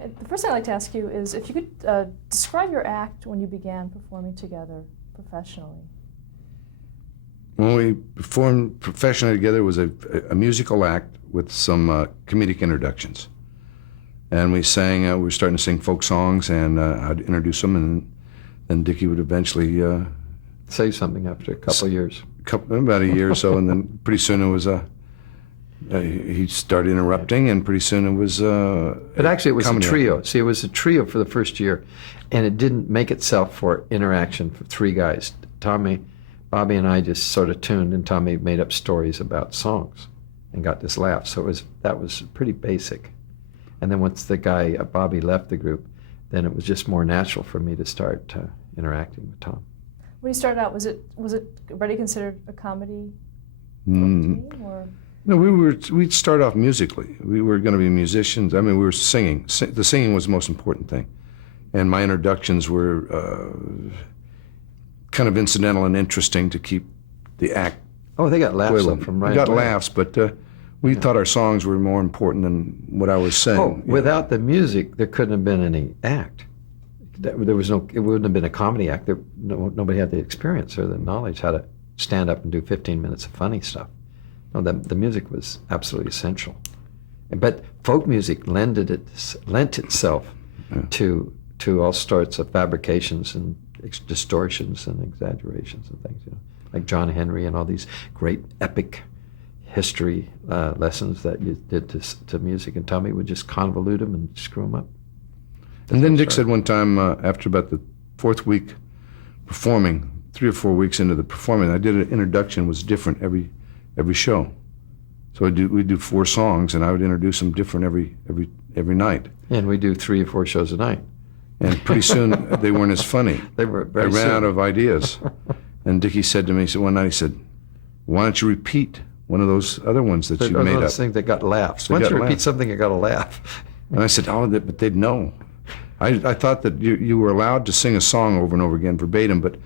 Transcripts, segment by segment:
The first thing I'd like to ask you is if you could describe your act when you began performing together professionally. When we performed professionally together, it was a musical act with some comedic introductions. And we sang, we were starting to sing folk songs, and I'd introduce them, and then Dickie would eventually... say something after a couple of years. About a year or so, and then pretty soon it was he started interrupting, and pretty soon it was But actually it was a trio. See, it was a trio for the first year, and it didn't make itself for interaction for three guys. Tommy, Bobby, and I just sort of tuned, and Tommy made up stories about songs and got this laugh. So that was pretty basic. And then once the guy, Bobby, left the group, then it was just more natural for me to start interacting with Tom. When you started out, was it already considered a comedy team, or? No, we'd start off musically. We were going to be musicians. I mean, we were singing. The singing was the most important thing. And my introductions were kind of incidental and interesting to keep the act. Oh, they got laughs from right away. We got laughs, but we thought our songs were more important than what I was saying. Oh, without the music, there couldn't have been any act. There was no. It wouldn't have been a comedy act. Nobody had the experience or the knowledge how to stand up and do 15 minutes of funny stuff. No, the music was absolutely essential. But folk music lent itself to all sorts of fabrications and distortions and exaggerations and things. You know, like John Henry and all these great epic history lessons that you did to music, and Tommy would just convolute them and screw them up. And then Dick said one time, after about the fourth week performing, 3 or 4 weeks into the performing, I did an introduction was different every show. So we'd do 4 songs, and I would introduce them different every night. And we do 3 or 4 shows a night. And pretty soon they weren't as funny. They were I ran out of ideas. And Dickie said to me, one night he said, "Why don't you repeat one of those other ones that you made up?" Those things that got laughs. Once you repeat something, it got a laugh. And I said, "Oh, but they'd know." I thought that you were allowed to sing a song over and over again verbatim, but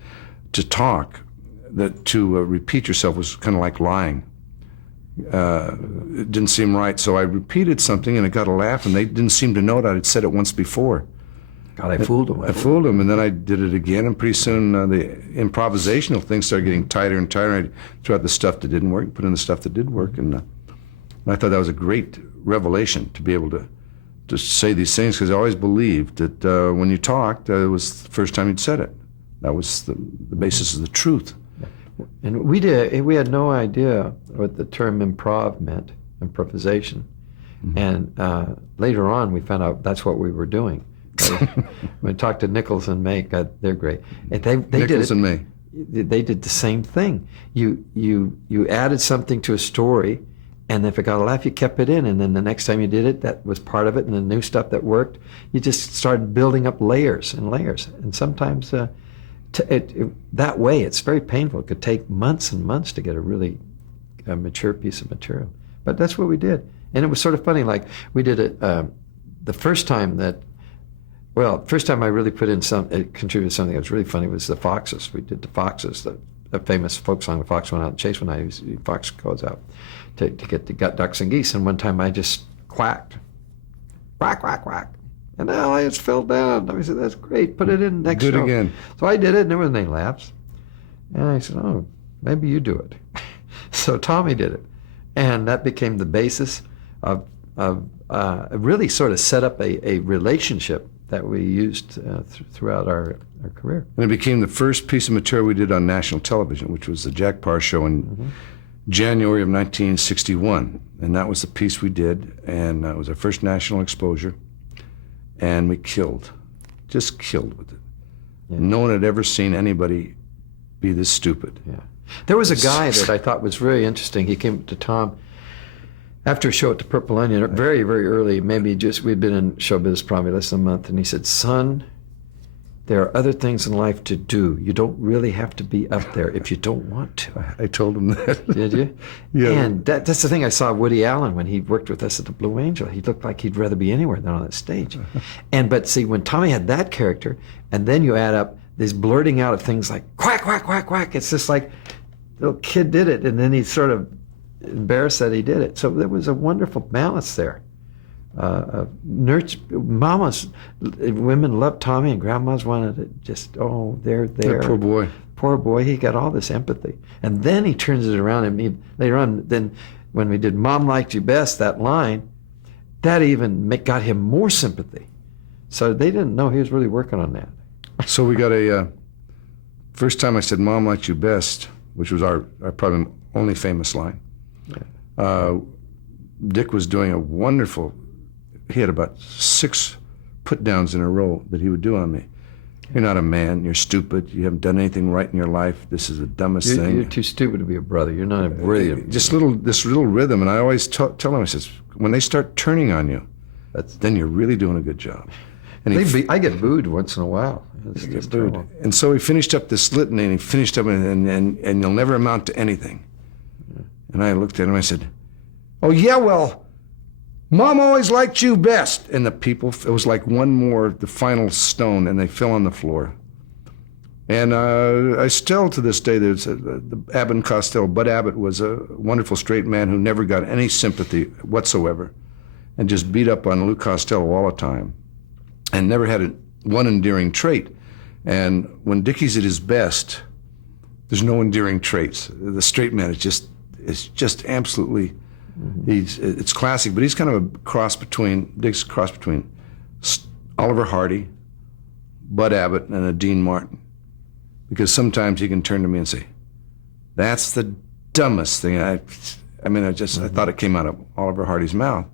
to talk, to repeat yourself was kind of like lying. It didn't seem right, so I repeated something and it got a laugh, and they didn't seem to know that I'd said it once before. God, I fooled them. I fooled them, and then I did it again, and pretty soon the improvisational things started getting tighter and tighter. I threw out the stuff that didn't work, put in the stuff that did work, and I thought that was a great revelation to be able to say these things, because I always believed that when you talked, it was the first time you'd said it. That was the basis of the truth. And we had no idea what the term improv meant, improvisation. Mm-hmm. And later on, we found out that's what we were doing. When I talked to Nichols and May, God, they're great. And they Nichols and May. They did the same thing. You added something to a story, and if it got a laugh, you kept it in. And then the next time you did it, that was part of it, and the new stuff that worked, you just started building up layers and layers. And sometimes that way, it's very painful. It could take months and months to get a really mature piece of material. But that's what we did. And it was sort of funny. Like, we did it the first time I really put in contributed something that was really funny was the Foxes. We did the Foxes, the famous folk song, the Fox went out and chased one night. Fox goes out to get the ducks and geese. And one time I just quacked. Quack, quack, quack. And the audience fell down. I said, "That's great. Put it in next show." Do it again. So I did it, and there wasn't any laughs. And I said, "Oh, maybe you do it." So Tommy did it. And that became the basis of really sort of set up a relationship that we used throughout our career. And it became the first piece of material we did on national television, which was the Jack Parr Show in January of 1961. And that was the piece we did, and it was our first national exposure. And we just killed with it. Yeah. No one had ever seen anybody be this stupid. Yeah. There was a guy that I thought was very interesting. He came to Tom after a show at the Purple Onion, very, very early, we'd been in show business probably less than a month, and he said, "Son, there are other things in life to do. You don't really have to be up there if you don't want to." I told him that. Did you? Yeah. And that's the thing. I saw Woody Allen when he worked with us at the Blue Angel. He looked like he'd rather be anywhere than on that stage. But see, when Tommy had that character, and then you add up this blurting out of things like quack, quack, quack, quack, it's just like the little kid did it, and then he's sort of embarrassed that he did it. So there was a wonderful balance there Mamas, women loved Tommy, and grandmas wanted to just, oh, they're there. That poor boy. Poor boy, he got all this empathy. And then he turns it around, and later on, then when we did Mom Liked You Best, that line, that even got him more sympathy. So they didn't know he was really working on that. So we got first time I said Mom Liked You Best, which was our probably only famous line. Yeah. Dick was doing a wonderful, he had about 6 put-downs in a row that he would do on me. You're not a man, you're stupid, you haven't done anything right in your life, this is the dumbest thing. You're too stupid to be a brother, you're not a brilliant. Just this little rhythm, and I always tell him, I says, when they start turning on you, then you're really doing a good job. And I get booed once in a while. It's just terrible. And so he finished up this litany, and he finished up, and you'll never amount to anything. Yeah. And I looked at him, I said, oh yeah, well, Mom always liked you best. And the people, it was like one more, the final stone, and they fell on the floor. And I still, to this day, there's the Abbott and Costello. Bud Abbott was a wonderful straight man who never got any sympathy whatsoever, and just beat up on Lou Costello all the time, and never had one endearing trait. And when Dickie's at his best, there's no endearing traits. The straight man is just absolutely, it's classic, but he's kind of Dick's a cross between Oliver Hardy, Bud Abbott, and a Dean Martin. Because sometimes he can turn to me and say, that's the dumbest thing. I thought it came out of Oliver Hardy's mouth.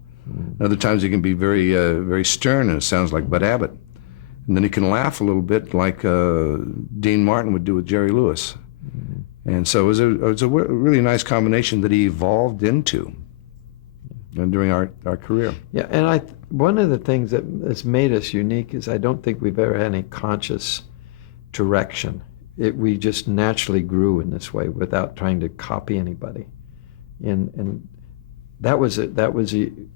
Other times he can be very, very stern, and it sounds like Bud Abbott. And then he can laugh a little bit like Dean Martin would do with Jerry Lewis. And so it was a really nice combination that he evolved into during our career. Yeah, and one of the things that's made us unique is I don't think we've ever had any conscious direction. We just naturally grew in this way without trying to copy anybody. And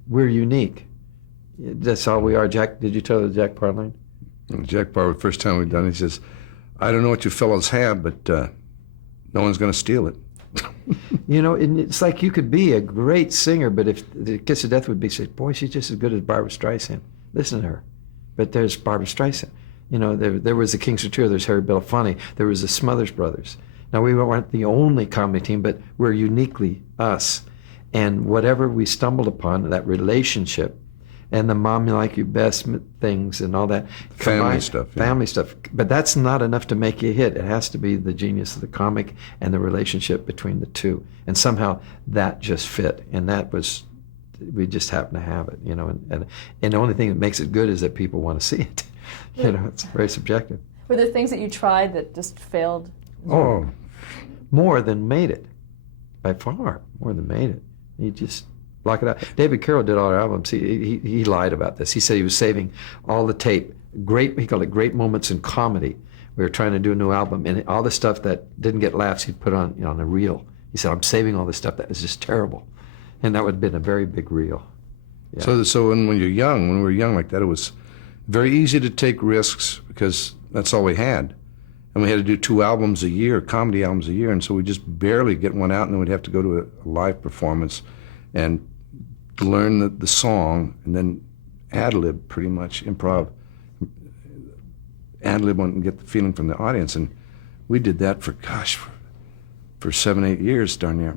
we're unique. That's all we are. Jack, did you tell the Jack Parr line? Jack Parr, the first time we've done it, he says, I don't know what you fellows have, but no one's going to steal it. And it's like you could be a great singer, but if the Kiss of Death would be said, boy, she's just as good as Barbra Streisand. Listen to her. But there's Barbra Streisand. There was the Kingston Trio, there's Harry Belafonte, there was the Smothers Brothers. Now, we weren't the only comedy team, but we're uniquely us. And whatever we stumbled upon, that relationship, and the Mom Like You Best things and all that. Family stuff. Yeah. Family stuff. But that's not enough to make you a hit. It has to be the genius of the comic and the relationship between the two. And somehow that just fit. And we just happen to have it, And the only thing that makes it good is that people want to see it. It's very subjective. Were there things that you tried that just failed? Oh, more than made it. By far, more than made it. You just block it out. David Carroll did all our albums. He lied about this. He said he was saving all the tape. He called it great moments in comedy. We were trying to do a new album, and all the stuff that didn't get laughs, he'd put on a reel. He said, I'm saving all this stuff that was just terrible. And that would have been a very big reel. Yeah. So when we were young like that, it was very easy to take risks because that's all we had. And we had to do 2 albums a year, comedy albums a year, and so we just barely get one out, and then we'd have to go to a live performance and learn the song, and then ad-lib, pretty much, improv, ad-lib and get the feeling from the audience. And we did that for 7-8 years, darn near.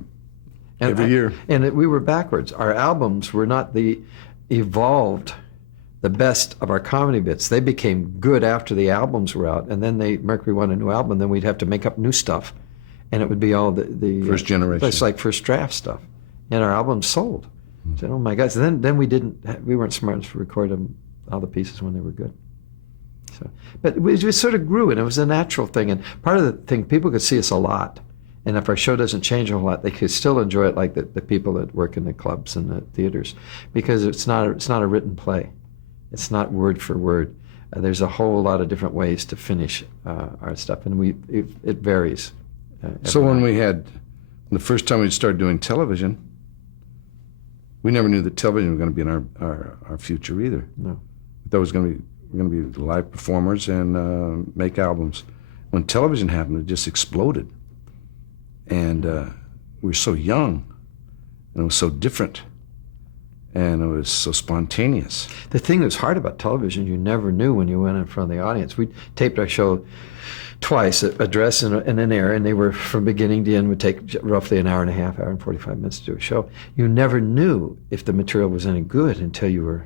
Every year. And we were backwards. Our albums were not the best of our comedy bits. They became good after the albums were out, and then Mercury wanted a new album, and then we'd have to make up new stuff, and it would be all the first generation. It's like first draft stuff, and our albums sold. I said, oh my God! So then we weren't smart enough to record all the pieces when they were good. So, but we just sort of grew, and it was a natural thing. And part of the thing, people could see us a lot, and if our show doesn't change a whole lot, they could still enjoy it, like the people that work in the clubs and the theaters, because it's not a written play. It's not word for word. There's a whole lot of different ways to finish our stuff, and it varies. So when the first time we started doing television, we never knew that television was going to be in our future either. No. That was we're going to be live performers and make albums. When television happened, it just exploded. And we were so young, and it was so different. and it was so spontaneous. The thing that's hard about television, you never knew when you went in front of the audience. We taped our show twice, a dress and an air, and they were from beginning to end, would take roughly an hour and a half, hour and 45 minutes to do a show. You never knew if the material was any good until you were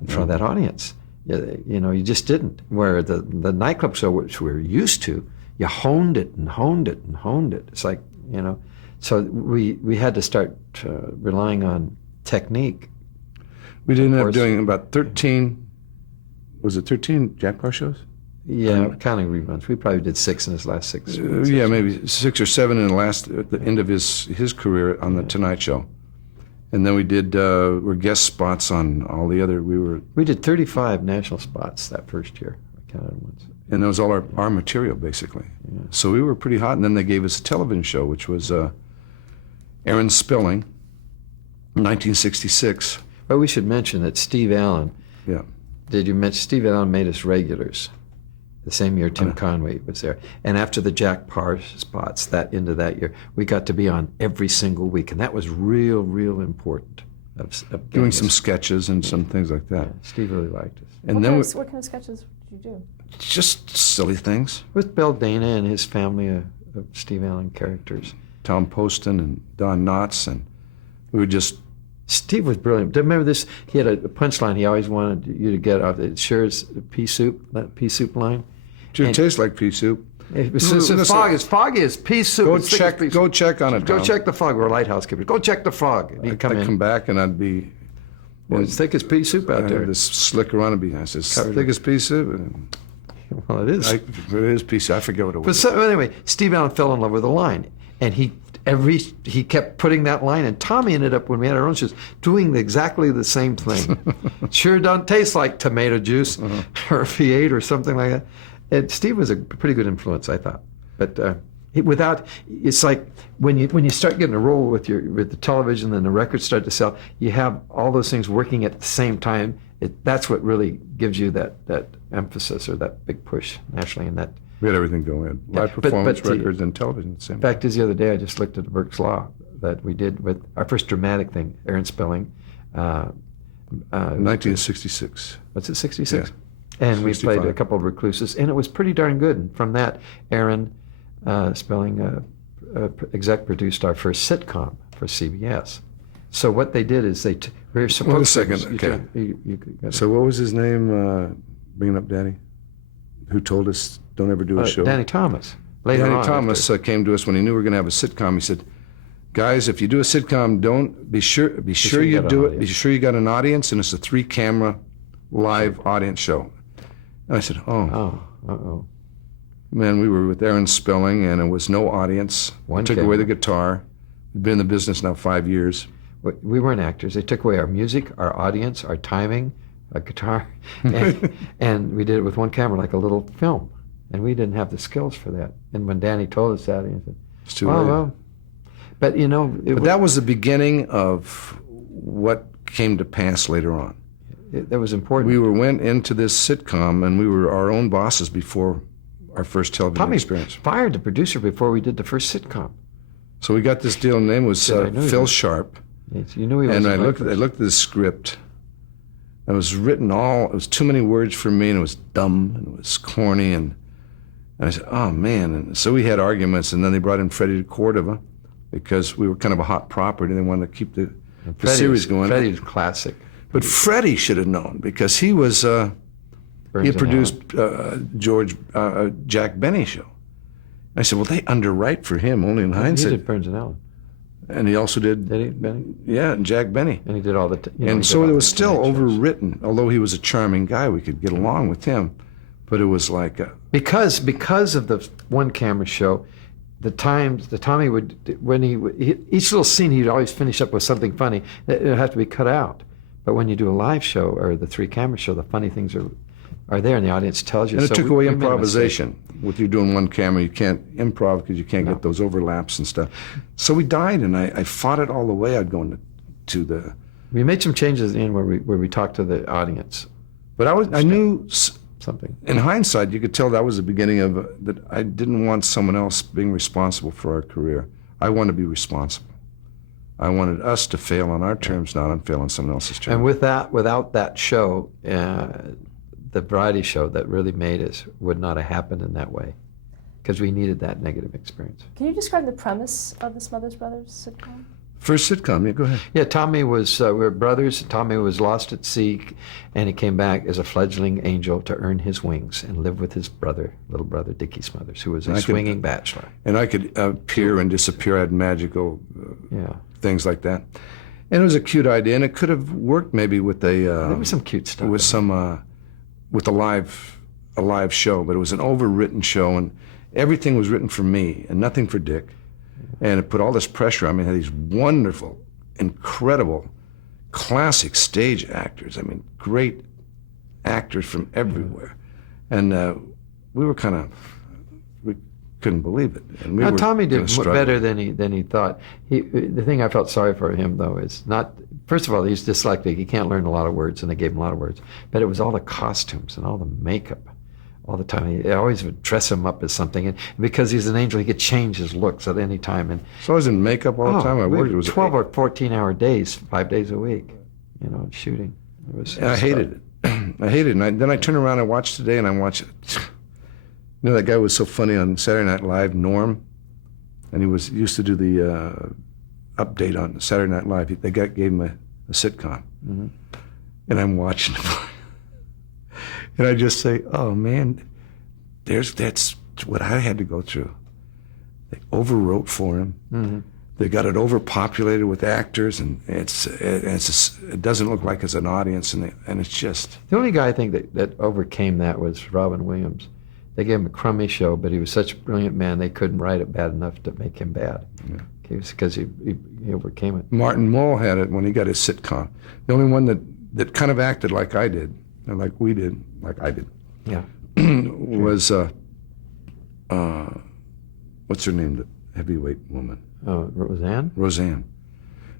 in front of that audience. You know, you just didn't. Where the nightclub show, which we were used to, you honed it and honed it and honed it. It's like, you know, so we had to start relying on technique. We ended up doing about 13, was it 13 Jack Paar shows? Yeah, counting reruns. We probably did 6 in his last 6. Yeah, maybe 6 or 7 in the last, at the end of his career on the Tonight Show. And then we did, were guest spots on all the other, We did 35 national spots that first year. I counted once. And that was all our material, basically. Yeah. So we were pretty hot. And then they gave us a television show, which was Aaron Spelling, 1966. But we should mention that Steve Allen, yeah. Did you mention Steve Allen made us regulars? The same year Tim Conway was there. And after the Jack Paar spots, that into that year, we got to be on every single week. And that was real important. Of doing some sketches and some things like that. Yeah, Steve really liked us. And what kind of sketches did you do? Just silly things. With Bill Dana and his family of Steve Allen characters. Tom Poston and Don Knotts, and we would just... Steve was brilliant. Remember this? He had a punchline he always wanted you to get off. It shares pea soup, that pea soup line. It tastes like pea soup. It's foggy as pea soup. Go check on it, Go Tom. check the fog. We're lighthouse keepers. Go check the fog. I'd come back and I'd be... Well, it's thick as pea soup out there. This slicker on it. I said, thick as pea soup. Well, it is. It is pea soup. I forget what it was. But so, anyway, Steve Allen fell in love with the line. And he kept putting that line, and Tommy ended up, when we had our own shows, doing exactly the same thing. Sure don't taste like tomato juice or V8 or something like that. And Steve was a pretty good influence, I thought. But it's like when you start getting a role with the television and the records start to sell, you have all those things working at the same time. That's what really gives you that emphasis or that big push nationally. And that we had everything going. Live performance, records, and television. Same. The fact is, the other day I just looked at the Burke's Law that we did with our first dramatic thing, Aaron Spelling. 1966. What's it, 66? Yeah. And 65. we played a couple of recluses, and it was pretty darn good. And from that, Aaron Spelling exec produced our first sitcom for CBS. So what they did is we were supposed. Wait a second. Okay. So what was his name? Bringing up Danny, who told us don't ever do a show. Danny Thomas. Danny Thomas came to us when he knew we were going to have a sitcom. He said, "Guys, if you do a sitcom, be sure you do it. Be sure you got an audience, and it's a 3-camera live audience show." And I said, "Oh, man, we were with Aaron Spelling, and it was no audience. We took away the guitar. We've been in the business now 5 years. We weren't actors. They took away our music, our audience, our timing, our guitar, and we did it with one camera, like a little film. And we didn't have the skills for that. And when Danny told us that, he said, it's too late. Well. But, that was the beginning of what came to pass later on. That was important. We went into this sitcom, and we were our own bosses before our first television experience. Tommy fired the producer before we did the first sitcom. So we got this deal, and the name was Phil Sharp. Yes, you knew he was. And I looked at the script. It was written it was too many words for me, and it was dumb, and it was corny, and I said, oh, man. And so we had arguments, and then they brought in Freddie Cordova because we were kind of a hot property. They wanted to keep the series going. Freddie's classic. But Freddie should have known because he was he had produced Jack Benny show. I said, well, they underwrite for him only in hindsight. He did Burns and Allen. And he also did Benny? Yeah, and Jack Benny. And he did all the... and so it was still overwritten. Although he was a charming guy, we could get along with him. But it was like... Because of the one-camera show, Tommy would... each little scene, he'd always finish up with something funny. It would have to be cut out. But when you do a live show or the 3-camera show, the funny things are there, and the audience tells you. And it took away improvisation. With you doing one camera, you can't improv because you can't get those overlaps and stuff. So we died, and I fought it all the way. I'd go into the... We made some changes in where we talked to the audience. But I knew something. In hindsight, you could tell that was the beginning of that. I didn't want someone else being responsible for our career. I wanted to be responsible. I wanted us to fail on our terms, not on fail on someone else's terms. And without that show, the variety show that really made us would not have happened in that way, because we needed that negative experience. Can you describe the premise of the Smothers Brothers sitcom? First sitcom, yeah, go ahead. Yeah, Tommy was, we were brothers. Tommy was lost at sea, and he came back as a fledgling angel to earn his wings and live with his little brother, Dickie Smothers, who was a swinging bachelor. And I could appear and disappear. I had magical things like that. And it was a cute idea, and it could have worked maybe with there was some cute stuff. With a live show, but it was an overwritten show, and everything was written for me and nothing for Dick. And it put all this pressure on me. I had these wonderful, incredible, classic stage actors. I mean, great actors from everywhere. And we couldn't believe it. And we were Tommy did struggle. better than he thought. The thing I felt sorry for him, though, is not, first of all, he's dyslexic. He can't learn a lot of words, and they gave him a lot of words. But it was all the costumes and all the makeup. All the time. He always would dress him up as something. And because he's an angel, he could change his looks at any time. And So I was in makeup all the time. I worked. It was 12 or 14-hour days, 5 days a week, shooting. I hated it. I hated it. And then I turned around and watched today, and I watched it. That guy was so funny on Saturday Night Live, Norm, and he used to do the update on Saturday Night Live. They gave him a sitcom, and I'm watching it. And I just say, oh, man, that's what I had to go through. They overwrote for him. Mm-hmm. They got it overpopulated with actors, and it doesn't look like it's an audience, and it's just... The only guy I think that overcame that was Robin Williams. They gave him a crummy show, but he was such a brilliant man, they couldn't write it bad enough to make him bad. Yeah. Because he overcame it. Martin Mull had it when he got his sitcom. The only one that kind of acted like I did, and like we did, like I did, was, what's her name, the heavyweight woman? Roseanne? Roseanne.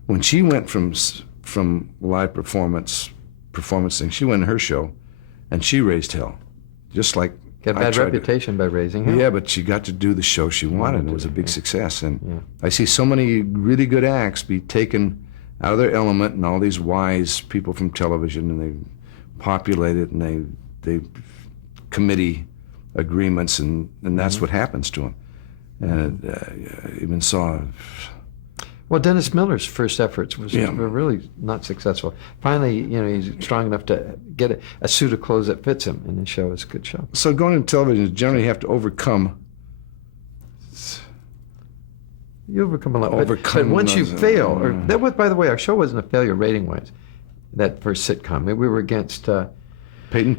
When she went from live performance thing, she went in her show, and she raised hell, just like Got a bad reputation by raising hell. Yeah, but she got to do the show she wanted, and it was a big success. And I see so many really good acts be taken out of their element, and all these wise people from television, and they populate it, and they committee agreements, and that's what happens to them. And I even saw... Well, Dennis Miller's first efforts were really not successful. Finally, he's strong enough to get a suit of clothes that fits him, and the show is a good show. So going into television, generally you have to overcome... You overcome a lot. But once you fail... by the way, our show wasn't a failure rating-wise, that first sitcom. We were against... Peyton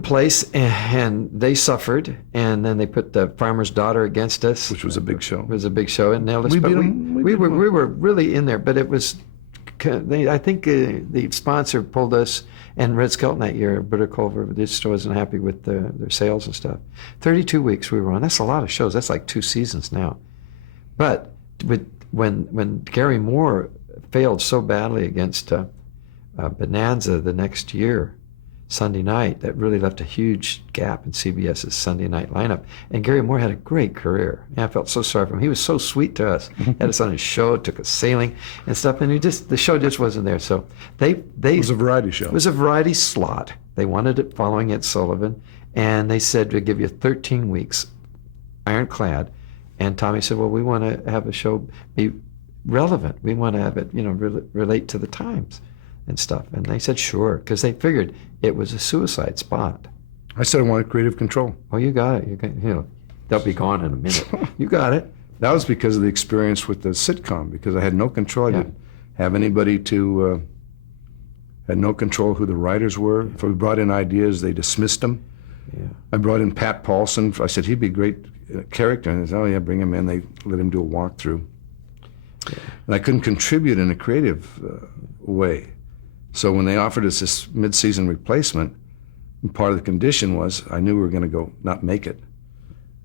Place, and they suffered, and then they put The Farmer's Daughter against us, which was a big show. It was a big show, and nailed us. We but beat them. We were really in there, but it was. I think the sponsor pulled us, and Red Skelton that year, Britta Culver, just wasn't happy with their sales and stuff. 32 weeks we were on. That's a lot of shows. That's like 2 seasons now. But when Gary Moore failed so badly against Bonanza the next year, Sunday night, that really left a huge gap in CBS's Sunday night lineup. And Gary Moore had a great career. And I felt so sorry for him. He was so sweet to us. Had us on his show, took us sailing and stuff, and the show just wasn't there. So it was a variety show. It was a variety slot. They wanted it following Ed Sullivan, and they said we'll give you 13 weeks, ironclad. And Tommy said, well, we want to have a show be relevant. We want to have it, relate to the times and stuff. And they said, sure, because they figured it was a suicide spot. I said I wanted creative control. Oh, you got it. They'll be gone in a minute. You got it. That was because of the experience with the sitcom, because I had no control. I didn't have anybody had no control who the writers were. If we brought in ideas, they dismissed them. Yeah. I brought in Pat Paulson. I said, he'd be a great character. And they said, oh, yeah, bring him in. They let him do a walkthrough. Yeah. And I couldn't contribute in a creative way. So when they offered us this mid-season replacement, part of the condition was I knew we were going to not make it.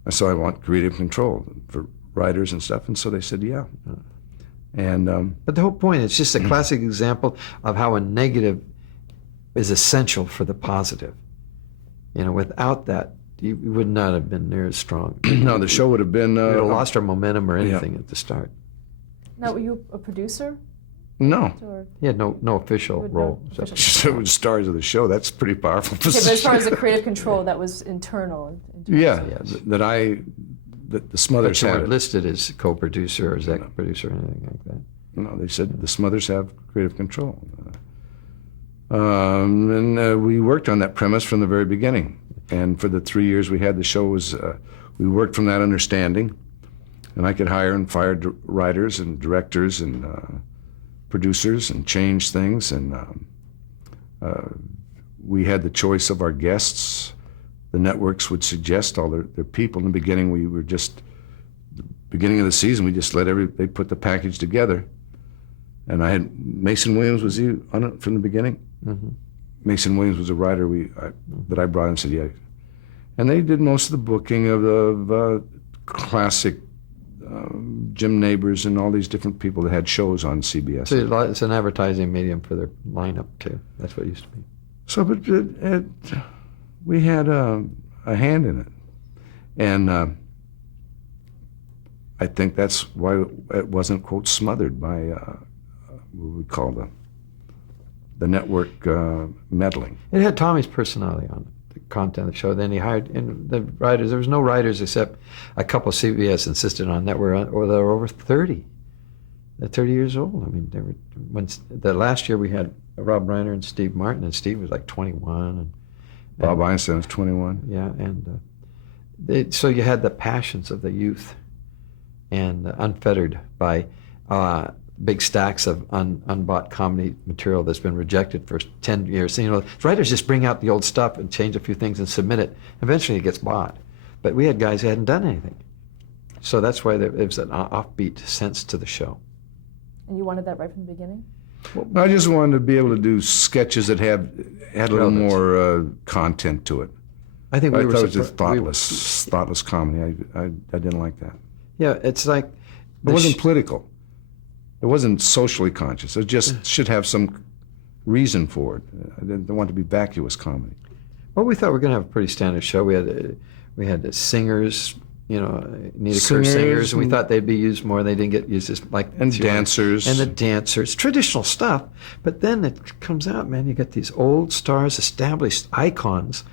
And so I want creative control for writers and stuff. And so they said, yeah. And but the whole point, it's just a classic example of how a negative is essential for the positive. Without that, you would not have been near as strong. No, the show would have been... we would have lost our momentum or anything at the start. Now, were you a producer? No. Or, He had no official With no role. So. official- Just the stars of the show. That's a pretty powerful okay, but position. as far as the creative control, that was internal. Yeah, Yes. that the Smothers But you had weren't it. listed as co-producer or exec producer or anything like that. No, they said the Smothers have creative control. We worked on that premise from the very beginning. And for the 3 years we had the show, we worked from that understanding. And I could hire and fire writers and directors and producers and change things. And we had the choice of our guests. The networks would suggest all their people. In the beginning, we were just, the beginning of the season, we just they put the package together. And I had, Mason Williams, was he on it from the beginning? Mm-hmm. Mason Williams was a writer that I brought in and said, yeah. And they did most of the booking of the classic Jim Neighbors and all these different people that had shows on CBS. So it's an advertising medium for their lineup too. That's what it used to be. So, but we had a hand in it. And I think that's why it wasn't, quote, smothered by what we call the network meddling. It had Tommy's personality on it, the content of the show. Then he hired, and the writers, there was no writers except a couple CBS insisted on that were over 30. They're 30 years old. I mean, they were, the last year we had Rob Reiner and Steve Martin, and Steve was like 21. And Bob Einstein was 21. Yeah, and so you had the passions of the youth, and unfettered by big stacks of unbought comedy material that's been rejected for 10 years. And, writers just bring out the old stuff and change a few things and submit it. Eventually it gets bought. But we had guys who hadn't done anything. So that's why there was an offbeat sense to the show. And you wanted that right from the beginning? I just wanted to be able to do sketches that had a little Relevance. more content to it. I think I we were thought it was just surpri- thoughtless comedy. I didn't like that. Yeah, it's like It wasn't political. It wasn't socially conscious. It just should have some reason for it. I didn't want it to be vacuous comedy. Well, we thought we were going to have a pretty standard show. We had the singers, Nita Kerr singers, and we thought they'd be used more. They didn't get used as like And dancers. and the dancers, traditional stuff. But then it comes out, man. You get these old stars, established icons,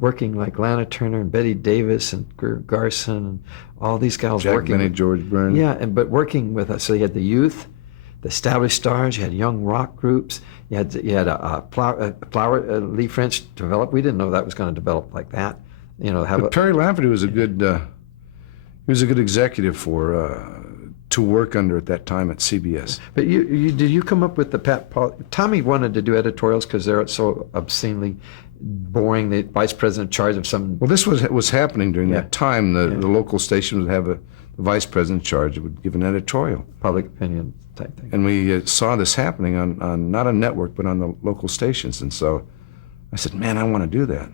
working like Lana Turner and Betty Davis and Greer Garson and all these guys Jack working. Benny, George Byrne. Yeah, but working with us. So you had the youth, the established stars. You had young rock groups. You had a flower Lee French develop. We didn't know that was going to develop like that. But Perry Lafferty was a good. He was a good executive to work under at that time at CBS. But did you come up with the Pat Paul? Tommy wanted to do editorials because they're so obscenely boring. The vice president in charge of some. Well, this was happening during Yeah. that time. The local station would have a vice president in charge that would give an editorial. Public opinion type thing. And we saw this happening on not a network, but on the local stations. And so I said, man, I want to do that.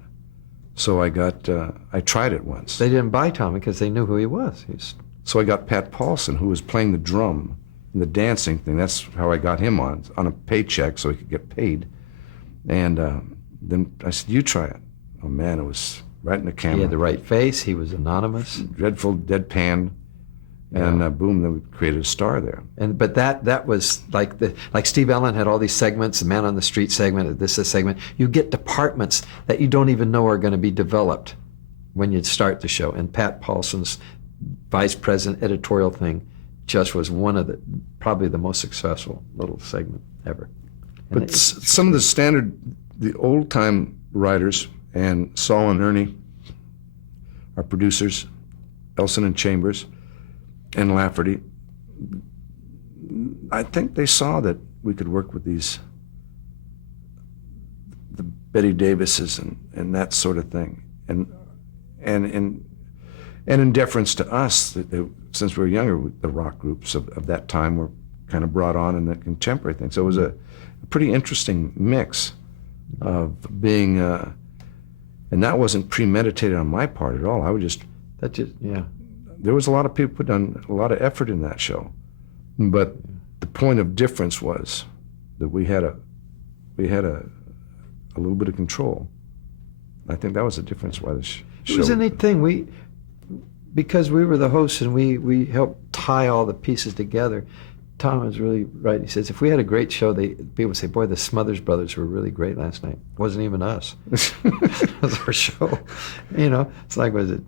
So I tried it once. They didn't buy Tommy because they knew who he was. So I got Pat Paulson, who was playing the drum and the dancing thing. That's how I got him on a paycheck so he could get paid. And then I said, you try it. Oh, man, it was right in the camera. He had the right face. He was anonymous. Dreadful deadpan. And boom, then we created a star there. But that was like Steve Allen had all these segments, the Man on the Street segment, this segment. You get departments that you don't even know are going to be developed when you start the show. And Pat Paulson's vice president editorial thing just was one of probably the most successful little segment ever. And But some of the old time writers, and Saul and Ernie, our producers, Elson and Chambers, and Lafferty, I think they saw that we could work with the Betty Davises and that sort of thing, and in deference to us, since we were younger, the rock groups of that time were kind of brought on in the contemporary thing. So it was a pretty interesting mix of being, and that wasn't premeditated on my part at all. I would just. There was a lot of people put on a lot of effort in that show, but the point of difference was that we had a little bit of control. I think that was the difference why the show. It was a neat thing. Because we were the hosts and we helped tie all the pieces together. Tom is really right. He says, if we had a great show, people would say, boy, the Smothers Brothers were really great last night. It wasn't even us. It was our show. You know, it's like, was it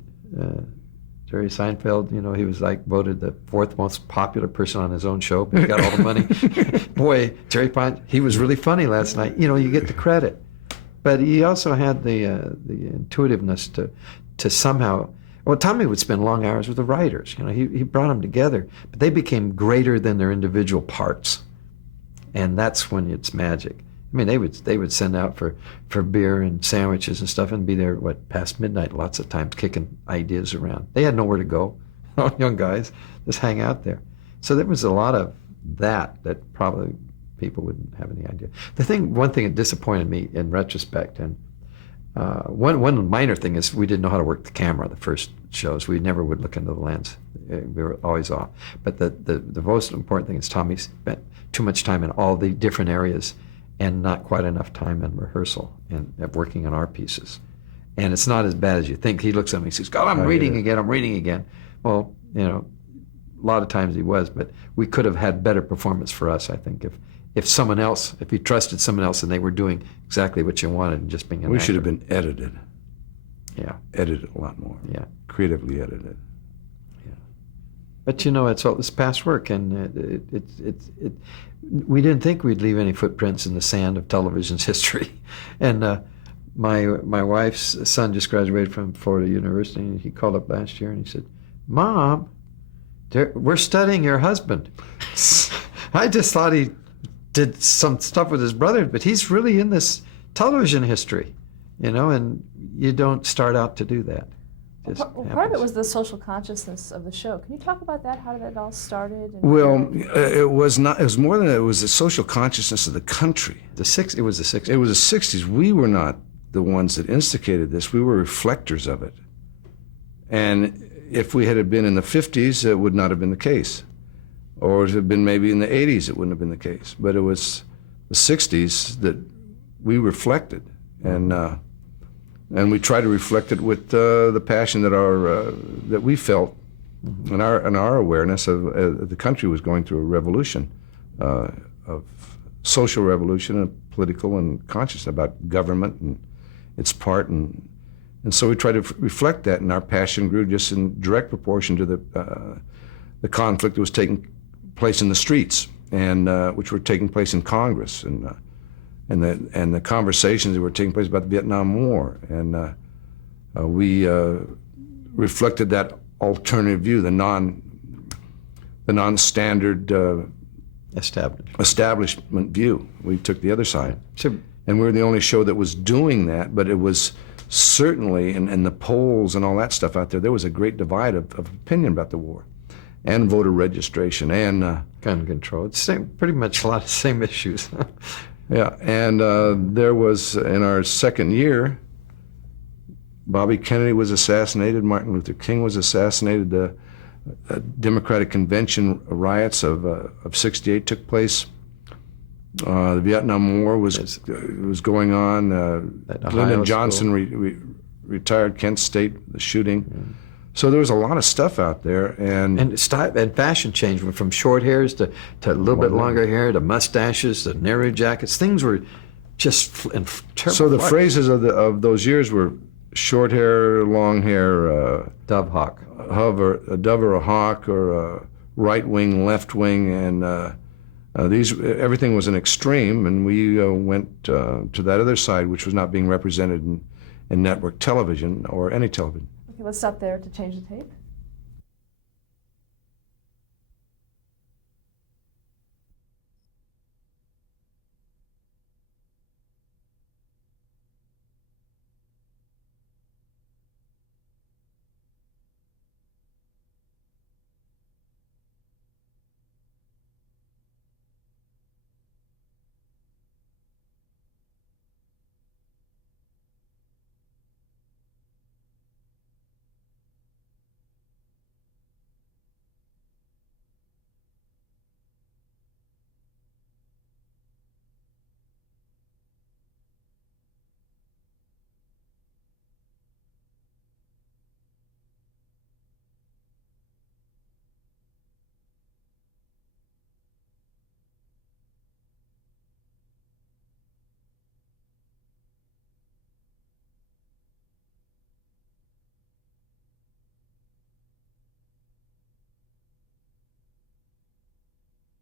Jerry Seinfeld? You know, he was like voted the 4th most popular person on his own show, but he got all the money. Boy, Jerry Pine, he was really funny last night. You know, you get the credit. But he also had the intuitiveness to somehow. Well, Tommy would spend long hours with the writers. You know, he brought them together, but they became greater than their individual parts, and that's when it's magic. I mean, they would send out for beer and sandwiches and stuff, and be there past midnight lots of times, kicking ideas around. They had nowhere to go. Young guys just hang out there. So there was a lot of that probably people wouldn't have any idea. One thing that disappointed me in retrospect, and one minor thing is we didn't know how to work the camera the first shows. We never would look into the lens. We were always off. But the most important thing is Tommy spent too much time in all the different areas and not quite enough time in rehearsal and working on our pieces. And it's not as bad as you think. He looks at me and says, "God, I'm reading again." Well, you know, a lot of times he was, but we could have had better performance for us, I think, if someone else, if you trusted someone else and they were doing exactly what you wanted and just being an We actor. should have been edited. Yeah. Edited a lot more. Yeah. Creatively edited. Yeah. But you know, it's past work, and we didn't think we'd leave any footprints in the sand of television's history. And my wife's son just graduated from Florida University, and he called up last year and he said, "Mom, we're studying your husband." I just thought he did some stuff with his brother, but he's really in this television history, you know, and you don't start out to do that. Just Part of it was the social consciousness of the show. Can you talk about that? How did that all started? Well, it was not. It was more than that. It was the social consciousness of the country. It was the 60s. It was the 60s. We were not the ones that instigated this. We were reflectors of it. And if we had been in the 50s, it would not have been the case. Or if it had been maybe in the 80s, it wouldn't have been the case. But it was the 60s that we reflected. And we try to reflect it with the passion that we felt, and our awareness of the country was going through a revolution, of social revolution, and political and conscious about government and its part, and so we try to reflect that, and our passion grew just in direct proportion to the conflict that was taking place in the streets, and which were taking place in Congress, and the conversations that were taking place about the Vietnam War, and we reflected that alternative view, the non-standard establishment view. We took the other side, and we were the only show that was doing that. But it was certainly, in the polls and all that stuff out there was a great divide of opinion about the war, and voter registration, and gun control. It's pretty much a lot of the same issues. Yeah, and there was, in our second year, Bobby Kennedy was assassinated, Martin Luther King was assassinated, the Democratic Convention riots of '68 took place. The Vietnam War was going on. Lyndon Johnson retired, Kent State, the shooting. Yeah. So there was a lot of stuff out there, and fashion changed from short hairs to a little bit longer hair, to mustaches, to Nehru jackets. Things were just in terrible. So the phrases of those years were short hair, long hair, dove hawk, a dove or a hawk, or a right wing, left wing, and everything was an extreme, and we went to that other side, which was not being represented in network television or any television. Okay, let's stop there to change the tape.